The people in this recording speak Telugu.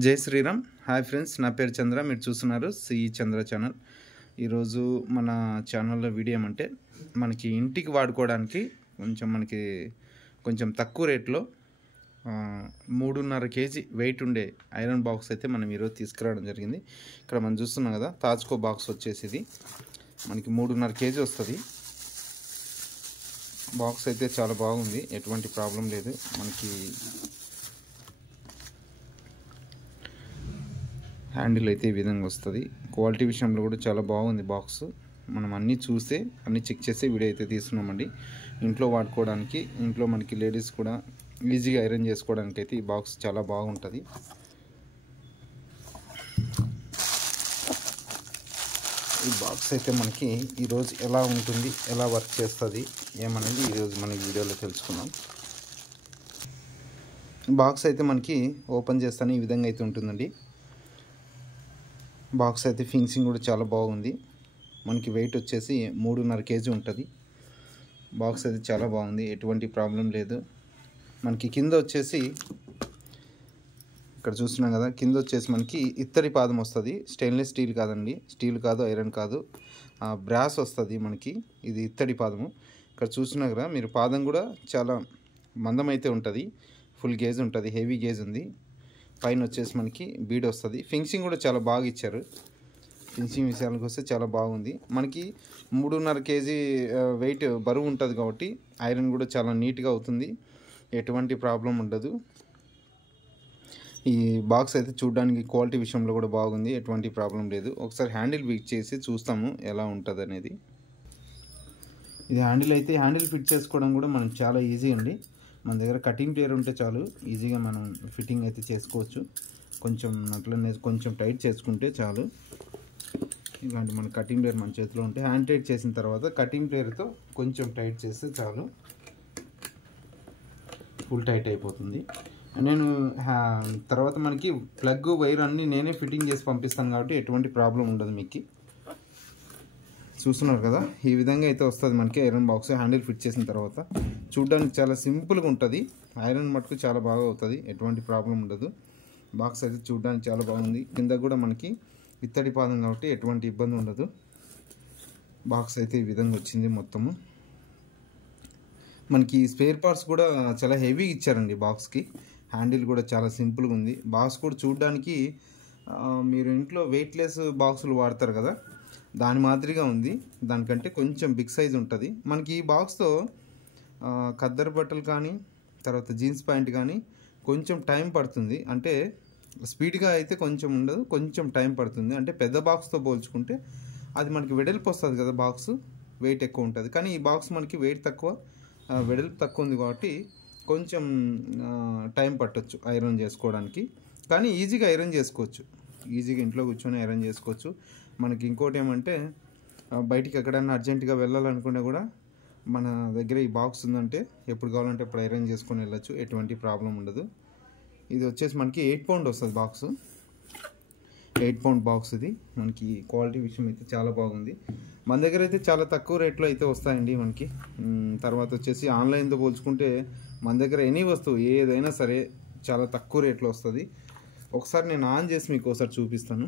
జై శ్రీరామ్. హాయ్ ఫ్రెండ్స్, నా పేరు చంద్ర. మీరు చూస్తున్నారు సిఈ చంద్ర ఛానల్. ఈరోజు మన ఛానల్లో వీడియో ఏమంటే మనకి ఇంటికి వాడుకోవడానికి కొంచెం తక్కువ రేట్లో 3.5 kg వెయిట్ ఉండే ఐరన్ బాక్స్ అయితే మనం ఈరోజు తీసుకురావడం జరిగింది. ఇక్కడ మనం చూస్తున్నాం కదా, తాజ్కో బాక్స్ వచ్చేసి ఇది మనకి 3.5 kg వస్తుంది. బాక్స్ అయితే చాలా బాగుంది, ఎటువంటి ప్రాబ్లం లేదు. మనకి హ్యాండిల్ అయితే ఈ విధంగా వస్తుంది. క్వాలిటీ విషయంలో కూడా చాలా బాగుంది బాక్స్. మనం అన్నీ చూస్తే అన్నీ చెక్ చేసే వీడియో అయితే తీస్తున్నామండి. ఇంట్లో వాడుకోవడానికి, ఇంట్లో మనకి లేడీస్ కూడా ఈజీగా ఐరన్ చేసుకోవడానికి అయితే ఈ బాక్స్ చాలా బాగుంటుంది. ఈ బాక్స్ అయితే మనకి ఈరోజు ఎలా ఉంటుంది, ఎలా వర్క్ చేస్తుంది ఏమనేది ఈరోజు మన వీడియోలో తెలుసుకుందాం. బాక్స్ అయితే మనకి ఓపెన్ చేస్తానే ఈ విధంగా అయితే ఉంటుందండి. బాక్స్ అయితే ఫినిషింగ్ కూడా చాలా బాగుంది. మనకి వెయిట్ వచ్చేసి 3.5 kg ఉంటుంది. బాక్స్ అయితే చాలా బాగుంది, ఎటువంటి ప్రాబ్లం లేదు. మనకి కింద వచ్చేసి ఇక్కడ చూస్తున్నాం కదా, కింద వచ్చేసి మనకి ఇత్తడి పాదం వస్తుంది. స్టెయిన్లెస్ స్టీల్ కాదండి, స్టీల్ కాదు, ఐరన్ కాదు, బ్రాస్ వస్తుంది మనకి. ఇది ఇత్తడి పాదము. ఇక్కడ చూస్తున్నా కదా మీరు, పాదం కూడా చాలా మందం అయితే ఉంటుంది. ఫుల్ గేజ్ ఉంటుంది, హెవీ గేజ్ ఉంది. పైన వచ్చేసి మనకి బీడ్ వస్తుంది. ఫినిషింగ్ కూడా చాలా బాగా ఇచ్చారు. ఫినిషింగ్ విషయానికి వస్తే చాలా బాగుంది. మనకి 3.5 kg వెయిట్ బరువు ఉంటుంది కాబట్టి ఐరన్ కూడా చాలా నీట్గా అవుతుంది, ఎటువంటి ప్రాబ్లం ఉండదు. ఈ బాక్స్ అయితే చూడడానికి క్వాలిటీ విషయంలో కూడా బాగుంది, ఎటువంటి ప్రాబ్లం లేదు. ఒకసారి హ్యాండిల్ ఫిట్ చేసి చూస్తాము ఎలా ఉంటుంది అనేది. ఇది హ్యాండిల్ ఫిట్ చేసుకోవడం కూడా మనకు చాలా ఈజీ అండి. మన దగ్గర కటింగ్ ప్లేయర్ ఉంటే చాలు, ఈజీగా మనం ఫిట్టింగ్ అయితే చేసుకోవచ్చు. కొంచెం టైట్ చేసుకుంటే చాలు. ఇలాంటి మన కటింగ్ ప్లేయర్ మన చేతిలో ఉంటే హ్యాండ్ టైట్ చేసిన తర్వాత కటింగ్ ప్లేయర్తో కొంచెం టైట్ చేస్తే చాలు, ఫుల్ టైట్ అయిపోతుంది. నేను తర్వాత మనకి ప్లగ్ వైర్ అన్నీ నేనే ఫిట్టింగ్ చేసి పంపిస్తాను కాబట్టి ఎటువంటి ప్రాబ్లం ఉండదు. మీకు చూస్తున్నారు కదా, ఈ విధంగా అయితే వస్తుంది మనకి ఐరన్ బాక్స్. హ్యాండిల్ ఫిట్ చేసిన తర్వాత చూడడానికి చాలా సింపుల్గా ఉంటుంది. ఐరన్ మటుకు చాలా బాగా అవుతుంది, ఎటువంటి ప్రాబ్లం ఉండదు. బాక్స్ అయితే చూడడానికి చాలా బాగుంది. కింద కూడా మనకి ఇత్తడి పాదం కాబట్టి ఎటువంటి ఇబ్బంది ఉండదు. బాక్స్ అయితే ఈ విధంగా వచ్చింది మొత్తము. మనకి స్పేర్ పార్ట్స్ కూడా చాలా హెవీ ఇచ్చారండి బాక్స్కి. హ్యాండిల్ కూడా చాలా సింపుల్గా ఉంది. బాక్స్ కూడా చూడడానికి మీరు ఇంట్లో వెయిట్లెస్ బాక్సులు వాడతారు కదా, దాని మాదిరిగా ఉంది. దానికంటే కొంచెం బిగ్ సైజ్ ఉంటుంది. మనకి ఈ బాక్స్తో ఖద్దరు బట్టలు కానీ, తర్వాత జీన్స్ ప్యాంట్ కానీ కొంచెం టైం పడుతుంది. అంటే స్పీడ్గా అయితే కొంచెం ఉండదు, కొంచెం టైం పడుతుంది. అంటే పెద్ద బాక్స్తో పోల్చుకుంటే అది మనకి వెడల్పు వస్తుంది కదా, బాక్స్ వెయిట్ ఎక్కువ ఉంటుంది. కానీ ఈ బాక్స్ మనకి వెయిట్ తక్కువ, వెడల్పు తక్కువ ఉంది కాబట్టి కొంచెం టైం పట్టొచ్చు ఐరన్ చేసుకోవడానికి. కానీ ఈజీగా ఐరన్ చేసుకోవచ్చు, ఈజీగా ఇంట్లో కూర్చొని ఐరన్ చేసుకోవచ్చు. మనకి ఇంకోటి ఏమంటే, బయటికి ఎక్కడైనా అర్జెంటుగా వెళ్ళాలనుకున్నా కూడా మన దగ్గర ఈ బాక్స్ ఉందంటే ఎప్పుడు కావాలంటే అప్పుడు ఐరన్ చేసుకొని వెళ్ళచ్చు, ఎటువంటి ప్రాబ్లం ఉండదు. ఇది వచ్చేసి మనకి 8 pound వస్తుంది బాక్స్. 8 pound బాక్స్ ఇది. మనకి క్వాలిటీ విషయం అయితే చాలా బాగుంది. మన దగ్గర అయితే చాలా తక్కువ రేట్లో అయితే వస్తాయండి మనకి. తర్వాత వచ్చేసి ఆన్లైన్తో పోల్చుకుంటే మన దగ్గర ఎనీ వస్తువు ఏదైనా సరే చాలా తక్కువ రేట్లో వస్తుంది. ఒకసారి నేను ఆన్ చేసి మీకు ఒకసారి చూపిస్తాను.